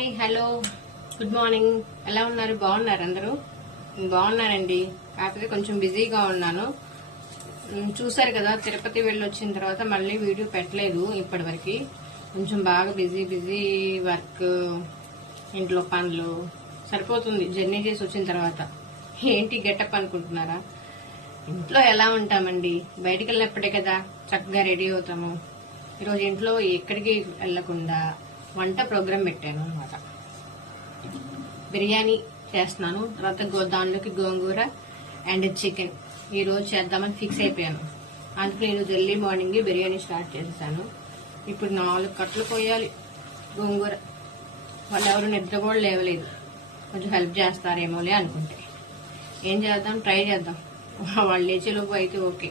Hi hello. Good morning. ఎలా ఉన్నారు? బాగున్నారు అందరూ? బాగున్నారండి. బాగున్నానండి కాకపోతే కొంచెం బిజీగా ఉన్నాను. చూసారు కదా తిరుపతి వెళ్ళి వచ్చిన తర్వాత మళ్ళీ వీడియో పెట్టలేదు ఇప్పటివరకు. కొంచెం బాగా బిజీ బిజీ వర్క్ ఇంట్లో పనులు సరిపోతుంది. జర్నీ చేసి వచ్చిన తర్వాత. ఏంటి గెటప్ అనుకుంటున్నారా? ఇంట్లో ఎలా ఉంటామండి? బయటికి వెళ్ళినప్పుడే కదా చక్కగా రెడీ అవుతాము. ఈరోజు ఇంట్లో ఎక్కడికి వెళ్ళకుండా వంట ప్రోగ్రామ్ పెట్టాను అనమాట బిర్యానీ చేస్తున్నాను తర్వాత గో- దానిలోకి గోంగూర అండ్ చికెన్ ఈరోజు చేద్దామని ఫిక్స్ అయిపోయాను. అందుకు నేను ఎర్లీ మార్నింగ్ బిర్యానీ స్టార్ట్ చేశాను ఇప్పుడు నాలుగు కట్టలు పోయాలి. గోంగూర. వాళ్ళు ఎవరు నిద్ర కూడా లేవలేదు. కొంచెం హెల్ప్ చేస్తారేమోలే అనుకుంటే. ఏం చేద్దాం? ట్రై చేద్దాం. వాళ్ళు లేచేలోపు అయితే ఓకే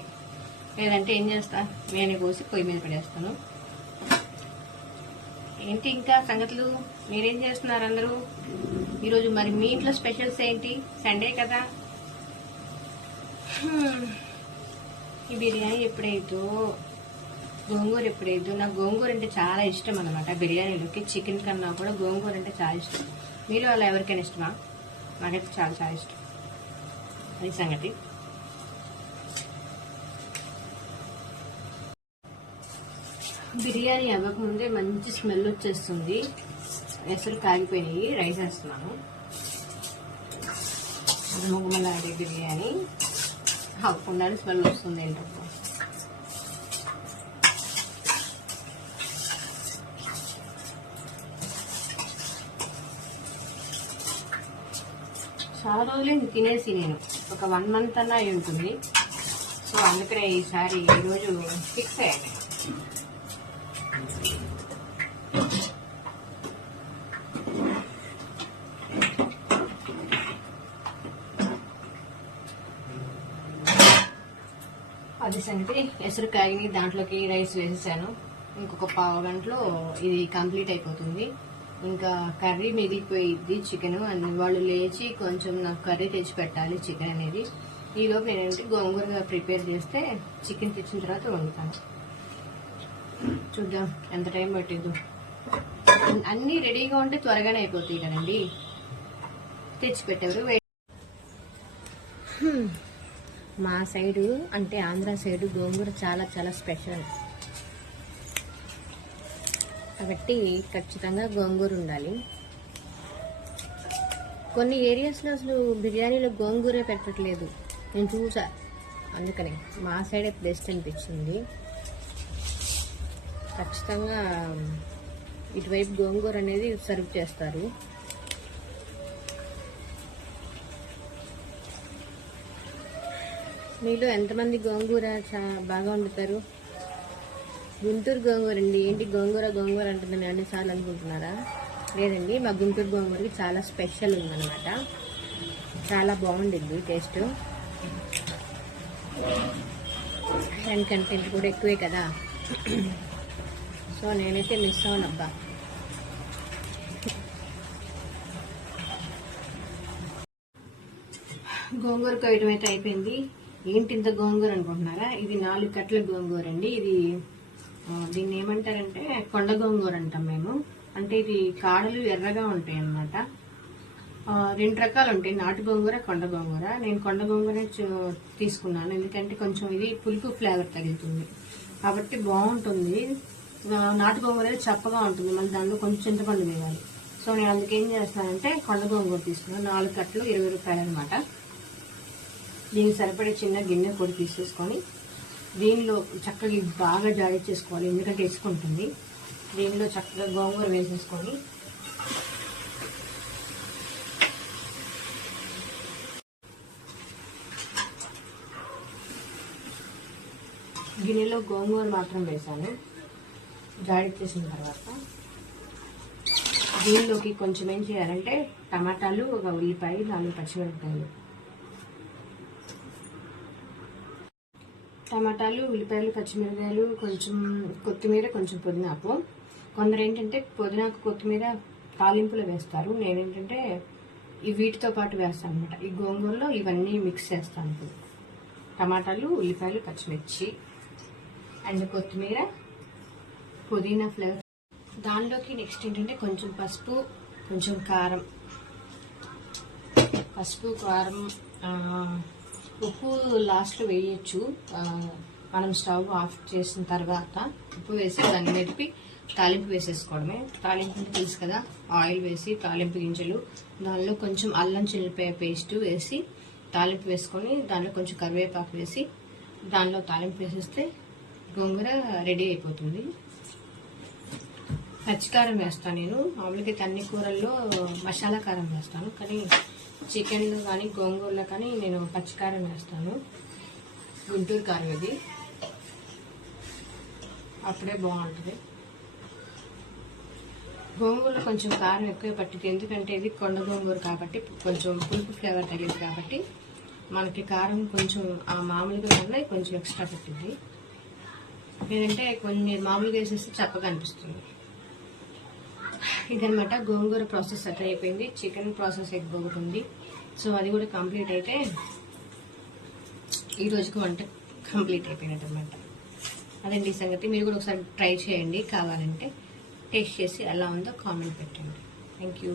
లేదంటే ఏం చేస్తా? నేను కోసి పొయ్యి మీద పడేస్తాను. ఏంటి ఇంకా సంగతులు? మీరేం చేస్తున్నారు అందరూ? ఈరోజు మరి మీ ఇంట్లో స్పెషల్స్ ఏంటి? సండే కదా. ఈ బిర్యానీ ఎప్పుడైతో గోంగూర ఎప్పుడైతే నాకు గోంగూర అంటే చాలా ఇష్టం అనమాట బిర్యానీలోకి చికెన్ కన్నా కూడా గోంగూర అంటే చాలా ఇష్టం. మీరు అలా ఎవరికైనా ఇష్టమా? నాకైతే చాలా చాలా ఇష్టం. అది సంగతి. బిర్యానీ అవ్వకముందే మంచి స్మెల్ వచ్చేస్తుంది. ఎసరు కాగిపోయినాయి. రైస్ వేస్తున్నాను. గుమగుమలాడే బిర్యానీ. అవ్వకుండా స్మెల్ వస్తుంది ఏంటో. చాలా రోజులే తినేసి నేను. ఒక వన్ మంత్ అన్నా అయి ఉంటుంది. సో అందుకనే ఈసారి ఈరోజు ఫిక్స్ అయ్యాను. అది సంగతి. ఎసరు కాగిని దాంట్లోకి రైస్ వేసేసాను. ఇంకొక పావు గంటలో ఇది కంప్లీట్ అయిపోతుంది. ఇంకా కర్రీ మిగిలిపోయింది చికెన్. అండ్ వాళ్ళు లేచి కొంచెం నాకు కర్రీ తెచ్చి పెట్టాలి చికెన్ అనేది. ఈలోపు నేనంటే గోంగూరగా ప్రిపేర్ చేస్తే చికెన్ తెచ్చిన తర్వాత వండుతాను. చూద్దాం ఎంత టైం పట్టిద్దు. అన్నీ రెడీగా ఉంటే త్వరగానే అయిపోతాయి కదండి. తెచ్చిపెట్టారు మా సైడు అంటే ఆంధ్ర సైడు గోంగూర చాలా చాలా స్పెషల్. కాబట్టి ఖచ్చితంగా గోంగూర ఉండాలి. కొన్ని ఏరియాస్లో అసలు బిర్యానీలో గోంగూరే పెట్టట్లేదు. నేను చూసా. అందుకనే మా సైడే బెస్ట్ అనిపించింది. ఖచ్చితంగా ఇటువైపు గోంగూర అనేది సర్వ్ చేస్తారు. మీలో ఎంతమంది గోంగూర చా బాగా వండుతారు? గుంటూరు గోంగూర అండి. ఏంటి గోంగూర గోంగూర అంటుందని అన్నిసార్లు అనుకుంటున్నారా? లేదండి. మా గుంటూరు గోంగూరకి చాలా స్పెషల్ ఉందన్నమాట. చాలా బాగుండిద్ది టేస్ట్. దాని కంటెంట్ కూడా ఎక్కువే కదా? సో నేనైతే మిస్ అవునబ్బా గోంగూర కోయడం అయితే అయిపోయింది. ఏంటి ఇంత గోంగూర అనుకుంటున్నారా? ఇది నాలుగు కట్ల గోంగూర అండి. ఇది దీన్ని ఏమంటారంటే కొండ గోంగూర అంటాం మేము. అంటే ఇది కాడలు ఎర్రగా ఉంటాయి అన్నమాట రెండు రకాలు ఉంటాయి. నాటు గోంగూర కొండ గోంగూర. నేను కొండ గోంగూర చూ- తీసుకున్నాను. ఎందుకంటే కొంచెం ఇది పులుపు ఫ్లేవర్ తగులుతుంది. కాబట్టి బాగుంటుంది. నాటు గోంగూర చప్పగా ఉంటుంది. మళ్ళీ దాంట్లో కొంచెం చింతపండు వేయాలి. సో నేను అందుకు ఏం చేస్తానంటే కొండ గోంగూర తీసుకున్నాను. నాలుగు కట్టలు ఇరవై రూపాయలు అనమాట దీనికి సరిపడే చిన్న గిన్నె పొడి తీసేసుకొని దీనిలో చక్కగా బాగా జాడీ చేసుకోవాలి. ఎందుకంటే వేసుకుంటుంది దీనిలో చక్కగా గోంగూర వేసేసుకొని గిన్నెలో గోంగూర మాత్రం వేసాను జాడి చేసిన తర్వాత దీనిలోకి కొంచెం ఏం చేయాలంటే టమాటాలు ఒక ఉల్లిపాయ నాలుగు పచ్చిమిరపకాయలు. టమాటాలు ఉల్లిపాయలు పచ్చిమిరపకాయలు కొంచెం కొత్తిమీర కొంచెం పుదీనాకు కొందరు ఏంటంటే పుదీనాకు కొత్తిమీర తాలింపులు వేస్తారు. నేనేంటంటే ఈ వీటితో పాటు వేస్తాను అనమాట ఈ గోంగూరలో ఇవన్నీ మిక్స్ చేస్తాను. టమాటాలు ఉల్లిపాయలు పచ్చిమిర్చి అండ్ కొత్తిమీర పుదీనా ఫ్లేవర్ దానిలోకి నెక్స్ట్ ఏంటంటే కొంచెం పసుపు కొంచెం కారం. పసుపు కారం ఉప్పు లాస్ట్లో వేయచ్చు. మనం స్టవ్ ఆఫ్ చేసిన తర్వాత ఉప్పు వేసి దాన్ని నడిపి తాలింపు వేసేసుకోవడమే. తాలింపు అంటే తెలుసు కదా ఆయిల్ వేసి తాలింపు గింజలు. దానిలో కొంచెం అల్లం చిల్లిపాయ పేస్ట్ వేసి తాలింపు వేసుకొని దానిలో కొంచెం కరివేపాకు వేసి దానిలో తాలింపు వేసేస్తే గోంగూర రెడీ అయిపోతుంది. పచ్చికారం వేస్తాను నేను. మామూలుగా అయితే అన్ని కూరల్లో మసాలా కారం వేస్తాను. కానీ చికెన్లో కానీ గోంగూరలో కానీ నేను పచ్చికారం వేస్తాను. గుంటూరు కారం ఇది. అప్పుడే బాగుంటుంది. గోంగూరలో కొంచెం కారం ఎక్కువ పట్టింది ఎందుకంటే ఇది కొండ గోంగూర కాబట్టి కొంచెం పులుపు ఫ్లేవర్ తెలియదు కాబట్టి మనకి కారం కొంచెం ఆ మామూలుగా కన్నా కొంచెం ఎక్స్ట్రా పట్టింది లేదంటే కొన్ని మామూలుగా వేసేస్తే చప్పగా అనిపిస్తుంది. ఇదనమాట గోంగూర ప్రాసెస్ అట్లా అయిపోయింది. చికెన్ ప్రాసెస్ ఎక్కువ ఒకటి ఉంది. సో అది కూడా కంప్లీట్ అయితే ఈ రోజుకి వంట కంప్లీట్ అయిపోయినట్టు అనమాట అదండి ఈ సంగతి. మీరు కూడా ఒకసారి ట్రై చేయండి. కావాలంటే టేస్ట్ చేసి ఎలా ఉందో కామెంట్ పెట్టండి. Thank you